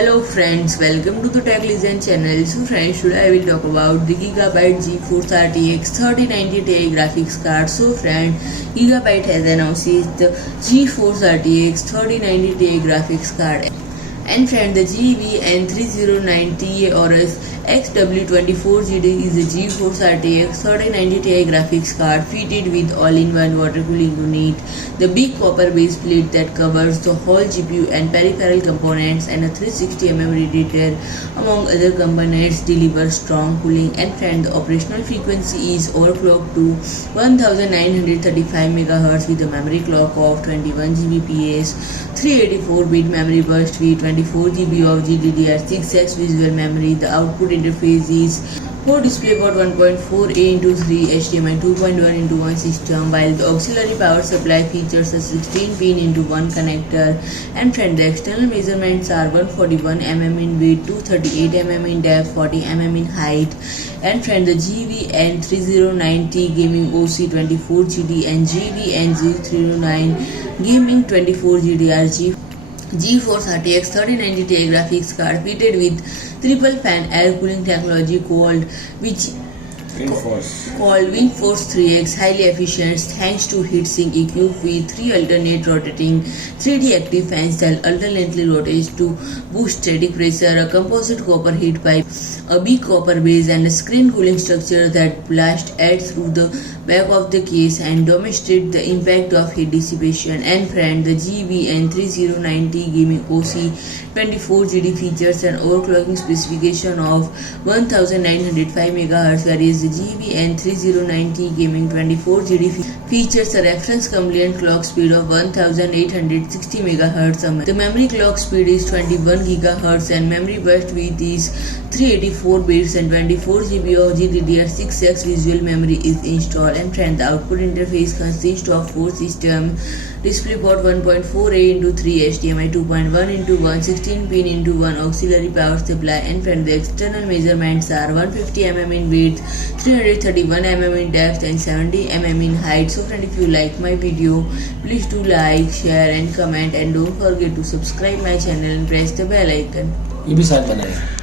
Hello friends, welcome to the Tech Legend channel. So friends, today I will talk about the GIGABYTE GeForce RTX 3090 Ti graphics card. So friend, GIGABYTE has announced the GeForce RTX 3090 Ti graphics card. And friend, the GV-N309TAORUS X W-24GD is a GeForce RTX 3090 Ti graphics card fitted with all-in-one water cooling unit, the big copper base plate that covers the whole GPU and peripheral components, and a 360mm Radiator among other components delivers strong cooling. And friend, the operational frequency is overclocked to 1935 MHz with a memory clock of 21 Gbps, 384-bit memory burst with 24 GB of GDDR6X visual memory. The output interface is for DisplayPort 1.4a/3 HDMI 2.1/1 system, while the auxiliary power supply features a 16-pin × 1 connector. And friend, the external measurements are 141 mm in width, 238 mm in depth, 40 mm in height. And friend, the GV-N309TGAMING OC-24GD and GV-N309TGAMING O-24GD are GeForce RTX 3090 Ti graphics card fitted with triple fan air cooling technology called WINDFORCE 3X, highly efficient thanks to heatsink equipped with 3 alternate rotating 3D active fans that alternately rotate to boost static pressure, a composite copper heat pipe, a big copper base, and a screen cooling structure that blast air through the back of the case and demonstrate the impact of heat dissipation. And friend, the GV-N309TGAMING OC-24GD features an overclocking specification of 1905 MHz, whereas the GV-N309TGAMING 24GD features a reference compliant clock speed of 1860 MHz. The memory clock speed is 21 GHz and memory burst width is 384 bits and 24 GB of GDDR6X visual memory is installed. And friend, the output interface consists of 4 systems: DisplayPort 1.4a/3 HDMI 2.1/1 16-pin × 1 auxiliary power supply. And friend, the external measurements are 150 mm in width, 331 mm in depth, and 70 mm in height. So friend, if you like my video, please do like, share and comment, and don't forget to subscribe my channel and press the bell icon. ये भी साथ बनाए